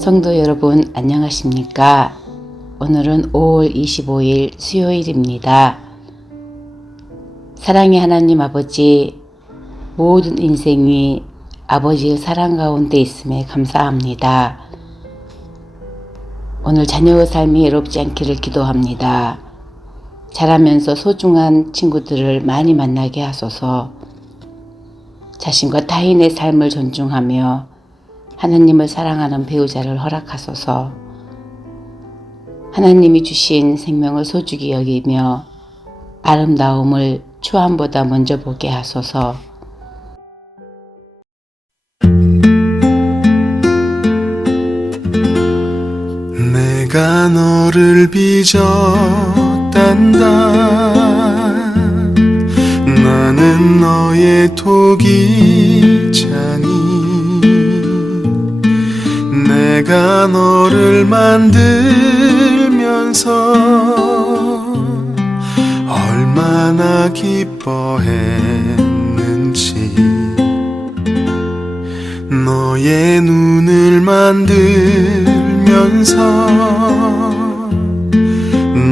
성도 여러분 안녕하십니까? 오늘은 5월 25일 수요일입니다. 사랑의 하나님 아버지 모든 인생이 아버지의 사랑 가운데 있음에 감사합니다. 오늘 자녀의 삶이 외롭지 않기를 기도합니다. 자라면서 소중한 친구들을 많이 만나게 하소서 자신과 타인의 삶을 존중하며 하나님을 사랑하는 배우자를 허락하소서. 하나님이 주신 생명을 소중히 여기며 아름다움을 추함보다 먼저 보게 하소서. 내가 너를 빚었단다. 나는 너의 독이자니 내가 너를 만들면서 얼마나 기뻐했는지. 너의 눈을 만들면서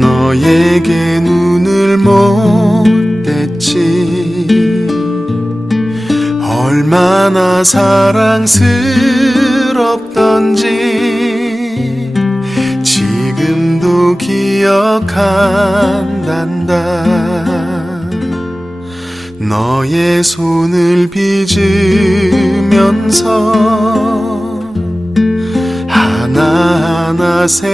너에게 눈을 못 댔지. 얼마나 사랑스럽던지 기억한단다. 너의 손을 빚으면서 하나하나 세어봤지.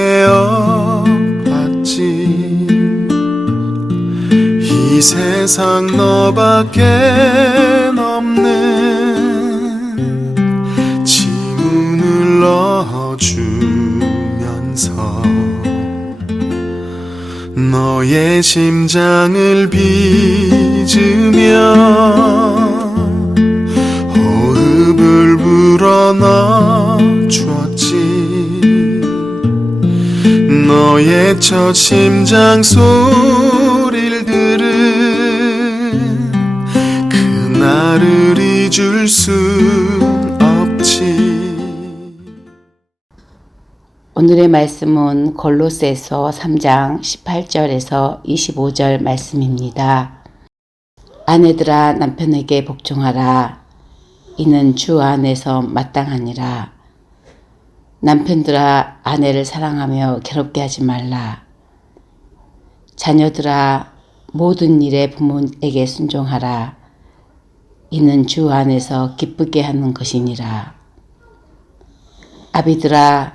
이 세상 너밖에 없는 지문을 넣어주면서 너의 심장을 빚으며 호흡을 불어넣어 주었지. 너의 첫 심장 소리를 들은 그날을 잊을 순 오늘의 말씀은 골로새서 3장 18절에서 25절 말씀입니다. 아내들아 남편에게 복종하라. 이는 주 안에서 마땅하니라. 남편들아 아내를 사랑하며 괴롭게 하지 말라. 자녀들아 모든 일에 부모에게 순종하라. 이는 주 안에서 기쁘게 하는 것이니라. 아비들아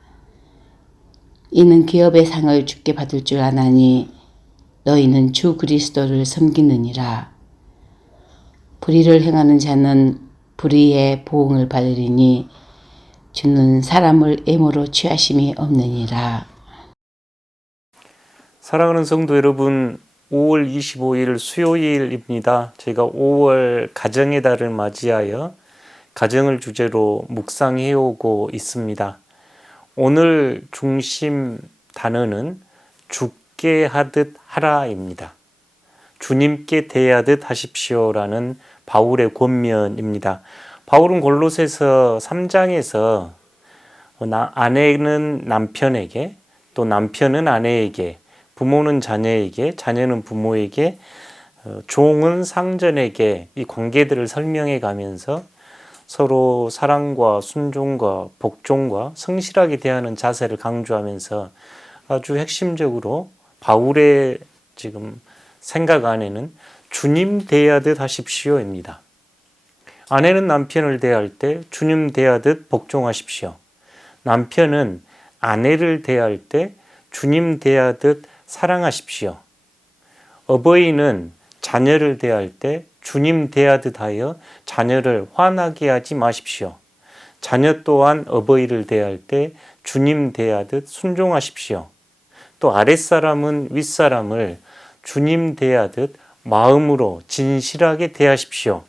이는 기업의 상을 죽게 받을 줄 아나니 너희는 주 그리스도를 섬기느니라. 불의를 행하는 자는 불의의 보응을 받으리니 주는 사람을 애모로 취하심이 없느니라. 사랑하는 성도 여러분, 5월 25일 수요일입니다. 저희가 5월 가정의 달을 맞이하여 가정을 주제로 묵상해 오고 있습니다. 오늘 중심 단어는 죽게 하듯 하라입니다. 주님께 대하듯 하십시오라는 바울의 권면입니다. 바울은 골로새서 3장에서 아내는 남편에게 또 남편은 아내에게 부모는 자녀에게 자녀는 부모에게 어, 종은 상전에게 이 관계들을 설명해 가면서 서로 사랑과 순종과 복종과 성실하게 대하는 자세를 강조하면서 아주 핵심적으로 바울의 지금 생각 안에는 주님 대하듯 하십시오입니다. 아내는 남편을 대할 때 주님 대하듯 복종하십시오. 남편은 아내를 대할 때 주님 대하듯 사랑하십시오. 어버이는 자녀를 대할 때 주님 대하듯 하여 자녀를 화나게 하지 마십시오. 자녀 또한 어버이를 대할 때 주님 대하듯 순종하십시오. 또 아랫사람은 윗사람을 주님 대하듯 마음으로 진실하게 대하십시오.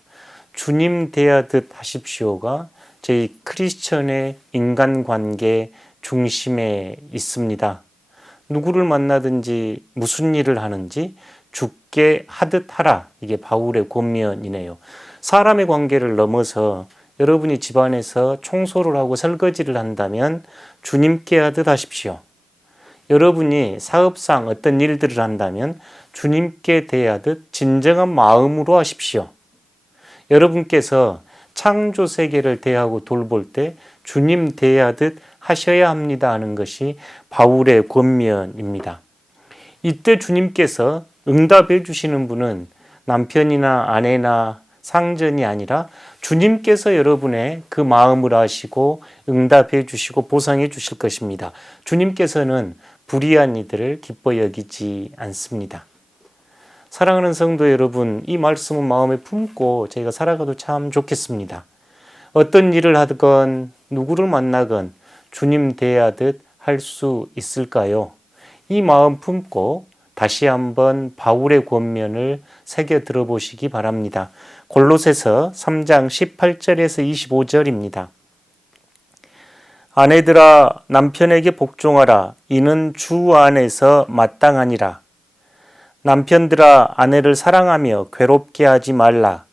주님 대하듯 하십시오가 저희 크리스천의 인간관계 중심에 있습니다. 누구를 만나든지 무슨 일을 하는지 죽게 하듯 하라. 이게 바울의 권면이네요. 사람의 관계를 넘어서 여러분이 집안에서 청소를 하고 설거지를 한다면 주님께 하듯 하십시오. 여러분이 사업상 어떤 일들을 한다면 주님께 대하듯 진정한 마음으로 하십시오. 여러분께서 창조 세계를 대하고 돌볼 때 주님 대하듯 하셔야 합니다 하는 것이 바울의 권면입니다. 이때 주님께서 응답해 주시는 분은 남편이나 아내나 상전이 아니라 주님께서 여러분의 그 마음을 아시고 응답해 주시고 보상해 주실 것입니다. 주님께서는 불의한 이들을 기뻐 여기지 않습니다. 사랑하는 성도 여러분, 이 말씀은 마음에 품고 저희가 살아가도 참 좋겠습니다. 어떤 일을 하건 누구를 만나건 주님 대하듯 할 수 있을까요? 이 마음 품고 다시 한번 바울의 권면을 새겨 들어보시기 바랍니다. 골로새서 3장 18절에서 25절입니다. 아내들아 남편에게 복종하라. 이는 주 안에서 마땅하니라. 남편들아 아내를 사랑하며 괴롭게 하지 말라.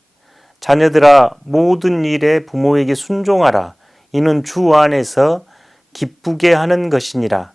자녀들아 모든 일에 부모에게 순종하라. 이는 주 안에서 기쁘게 하는 것이니라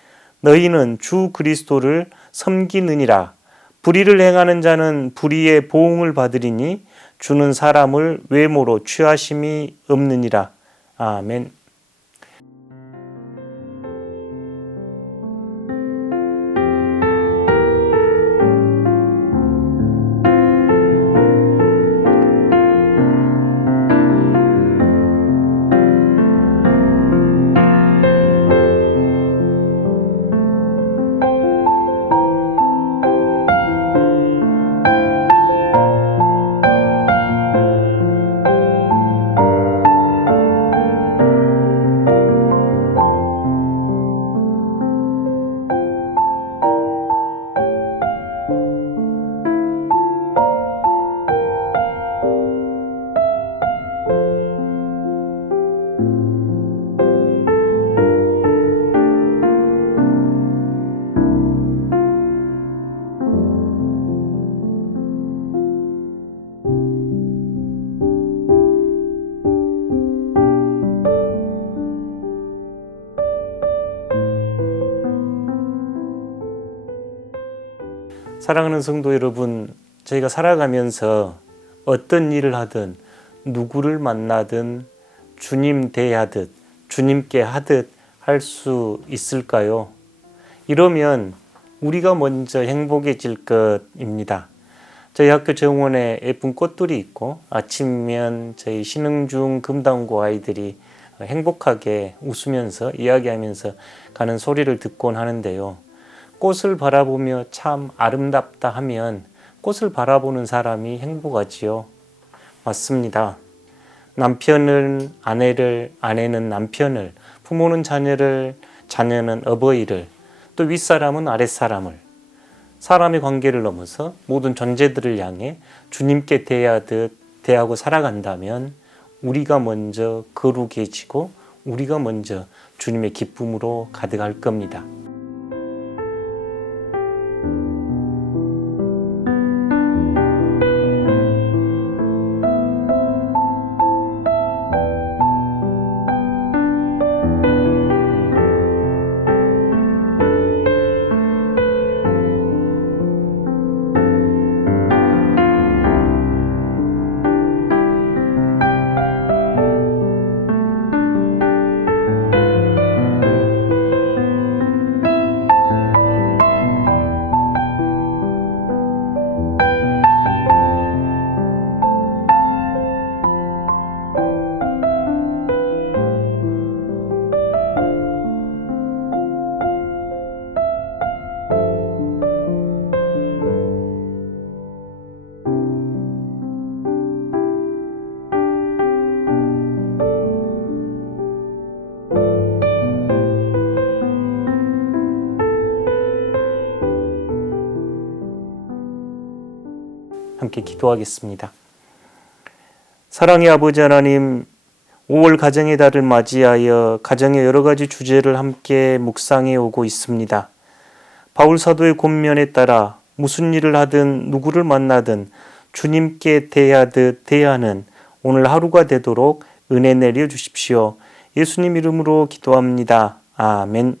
너희는 주 그리스도를 섬기느니라. 불의를 행하는 자는 불의의 보응을 받으리니 주는 사람을 외모로 취하심이 없느니라. 아멘. 사랑하는 성도 여러분, 저희가 살아가면서 어떤 일을 하든 누구를 만나든 주님 대하듯 주님께 하듯 할 수 있을까요? 이러면 우리가 먼저 행복해질 것입니다. 저희 학교 정원에 예쁜 꽃들이 있고 아침면 저희 신흥중 금당고 아이들이 행복하게 웃으면서 이야기하면서 가는 소리를 듣곤 하는데요. 꽃을 바라보며 참 아름답다 하면 꽃을 바라보는 사람이 행복하지요. 맞습니다. 남편은 아내를, 아내는 남편을, 부모는 자녀를, 자녀는 어버이를, 또 윗사람은 아랫사람을, 사람의 관계를 넘어서 모든 존재들을 향해 주님께 대하듯 대하고 살아간다면 우리가 먼저 거룩해지고 우리가 먼저 주님의 기쁨으로 가득할 겁니다. 함께 기도하겠습니다. 사랑의 아버지 하나님, 5월 가정의 달을 맞이하여 가정의 여러 가지 주제를 함께 묵상해 오고 있습니다. 바울 사도의 권면에 따라 무슨 일을 하든 누구를 만나든 주님께 대하듯 대하는 오늘 하루가 되도록 은혜 내려 주십시오. 예수님 이름으로 기도합니다. 아멘.